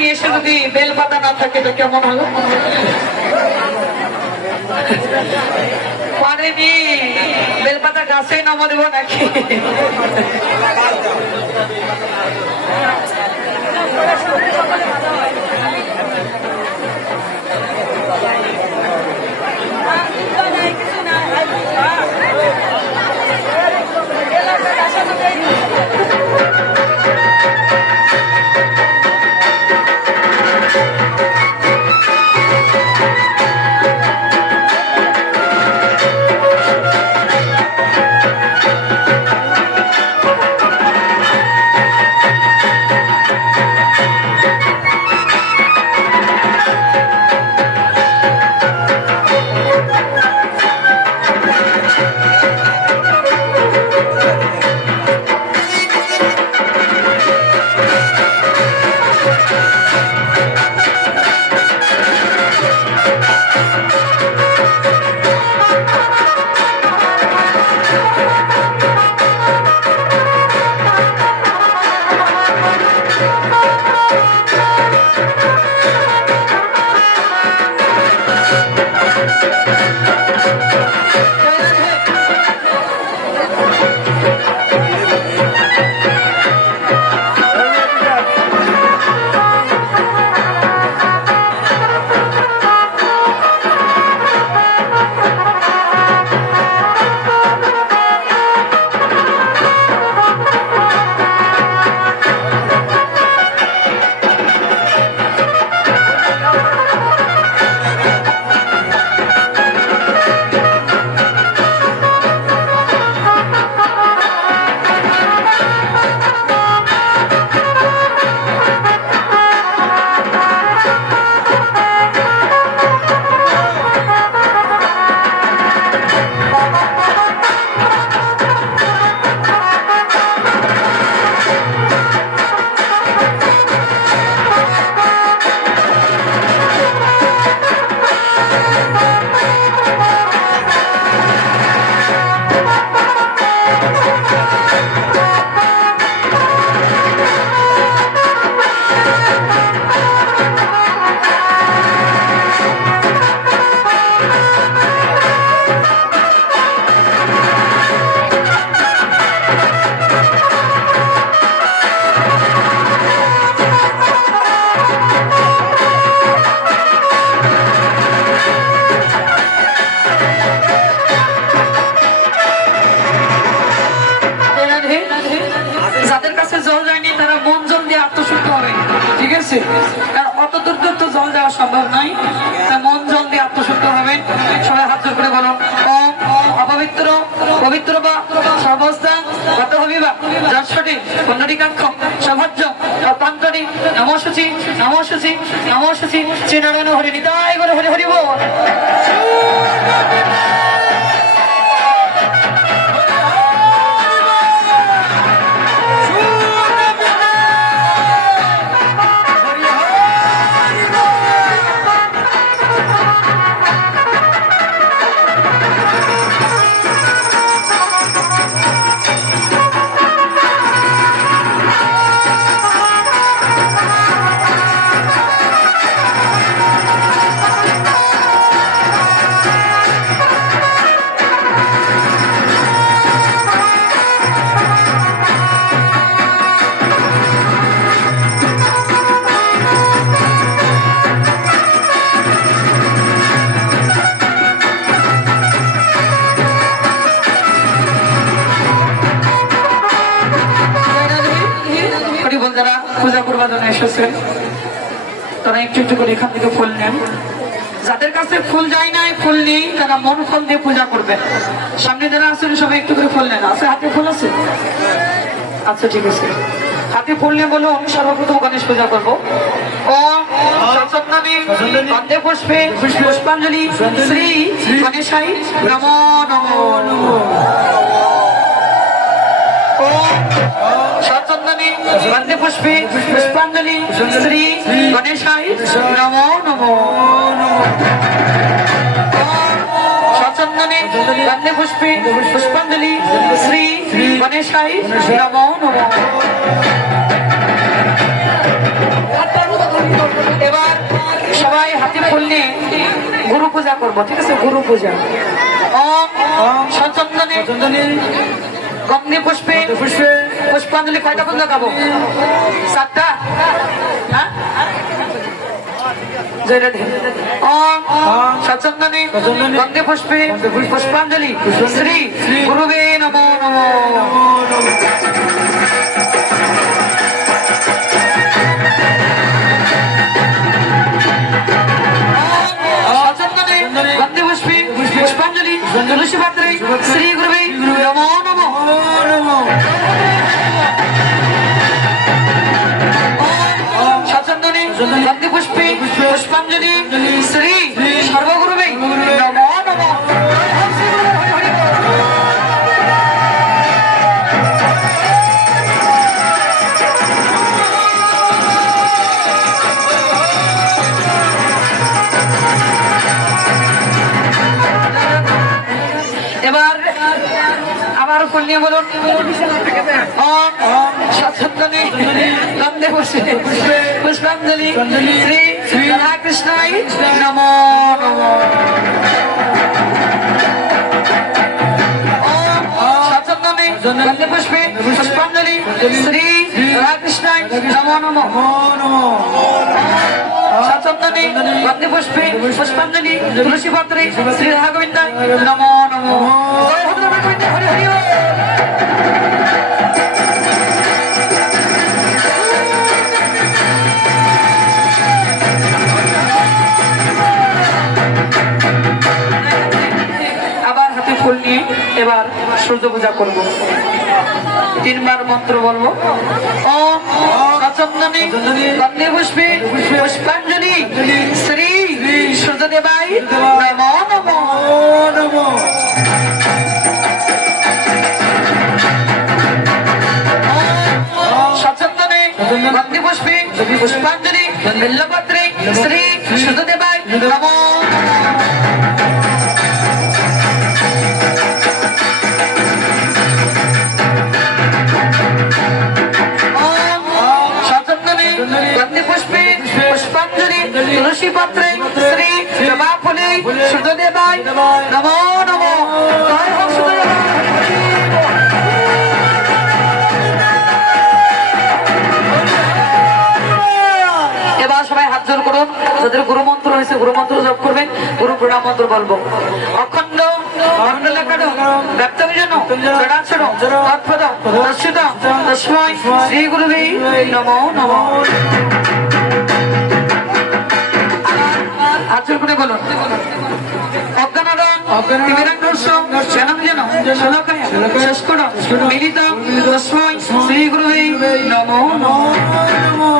এলাকায় এসে যদি বেলপাতা না থাকে, তো কেমন হলো? পারেনি। বেলপাতা গাছে নামা দেবো নাকি? যাদের সম্ভব নয় মন জল দিয়ে আত্মশুদ্ধ হবে সবাই হাত জোর করে বলো ওম অপবিত্র, পবিত্র বা সর্বস্থা কত হবিবা যশটি পুণ্ডরিকাক্ষ সভাজ্য অপান্তরি নমসূচি নমসূচি নমসূচি শ্রীনারায়ণ হরি নিতাই করে হরি হরি একটু একটু করে এখান থেকে ফুল নেন। যাদের কাছে ফুল যায় নাই, ফুল নেই, তারা মন ফল দিয়ে পূজা করবেন। সামনে যারা আছেন, সবাই একটু করে ফুল নেন। আছে, হাতে ফুল আছে? আচ্ছা ঠিক আছে। হাতে ফুল নিয়ে বলো, আমি সর্বপ্রথম গণেশ পূজা করব। ও বন্দে পুষ্পে, পুষ্পাঞ্জলি, শ্রী গণেশাই, নমো নমো। সচন্দনে বন্দে পুষ্পে পুষ্পাঞ্জলি শ্রী গণেশাই নমো নমো। সচন্দনে বন্দে পুষ্পে পুষ্পাঞ্জলি শ্রী গণেশাই নমো নমো। এবার সবাই হাতে ফুল নিয়ে গুরু পূজা করব, ঠিক আছে? গুরু পূজা। ওম সচন্দনে গন্ধি পুষ্পে। পুষ্পে। পুষ্পাঞ্জলি কয়টা পর্যন্ত গাবো সাতটা? হ্যাঁ? সচন্দনে গন্ধি পুষ্পে। পুষ্পে। পুষ্পাঞ্জলি। শ্রী গুরুবে নমো নমো। পুষ্পাঞ্জলি শ্রী সর্বগুরুবে নমো এবার আমার ফুল নিয়ে বলুন সচন্দনে গন্ধে পুষ্পে পুষ্পাঞ্জলি শ্রী রাধাকৃষ্ণাই নমো নমো। পুষ্পে পুষ্পাঞ্জলি শ্রী রাধাকৃষ্ণাই নমো নমো। সচন্দনে গন্ধে পুষ্পে পুষ্পাঞ্জলি তুলসী পাত্রে শ্রী রাঘবেন্দ্রায় নমো নমো জয় ভদ্র রাঘবেন্দ্র, এবার সূর্য পূজা করব। তিনবার মন্ত্র বলব। পুষ্পাঞ্জলি, শ্রী সূর্যদেবাই নমো নমো। পুষ্পে পুষ্পাঞ্জলি, বেল্লপত্রে, শ্রী সূর্যদেবাই নমো তুলসী পাত্রে শ্রী জবা ফুলে সূর্যদেবাই নমো। নমো এবার সবাই হাত জোর যাদের গুরু মন্ত্র হয়েছে গুরু মন্ত্র জপ করবেন গুরু প্রণাম মন্ত্র বলব। অখণ্ড শ্রী গুরুবে নমো নমো। হাত জোর করে বলুন অজ্ঞানারণ তিমিরাঙ্গস্য জনম জন শলকায় শেষ মিলিত তস্মৈ শ্রী গুরুবে নমো নমো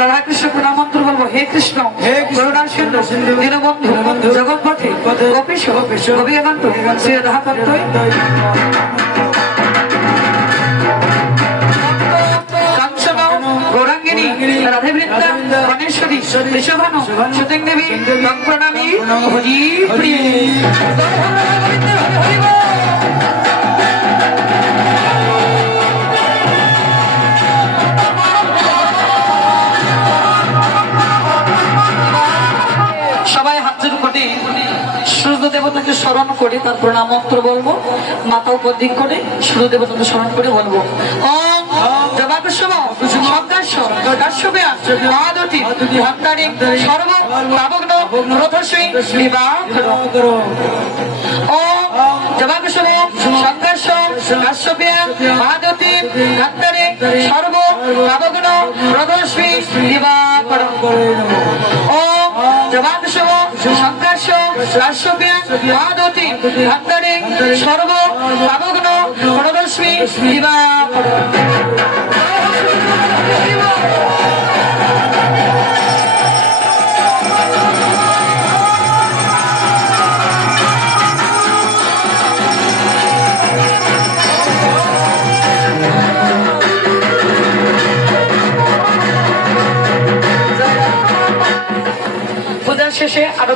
রাধাকৃষ্ণ প্রণামন্ত্র বলব হে কৃষ্ণ হে করুণা সিন্ধু দীনবন্ধু জগৎপথে গোপীশ গোপীশ, গোপীকান্ত শ্রী রাধাকান্ত গণেশ্বরী ঋষভানু সুতিং দেবী প্রণামী হরি প্রিয় দেবতাকে স্মরণ করে তার প্রণাম মন্ত্র বলব মাথা উপর দিক করে সূর্য দেবতাকে স্মরণ করে বলব। সর্ব পাবগ্ন রথস্বী বিবাহ ওম জবাকুসুম সজ্ঞাস্য কাশ্যপেয়া মাদতি ভন্ডারি সর্ব পাবগ্ন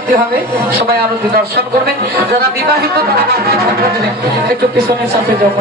আরতি হবে। সবাই আরতি দর্শন করবেন। যারা বিবাহিত তারা। একটু পিছনের সাথে যাব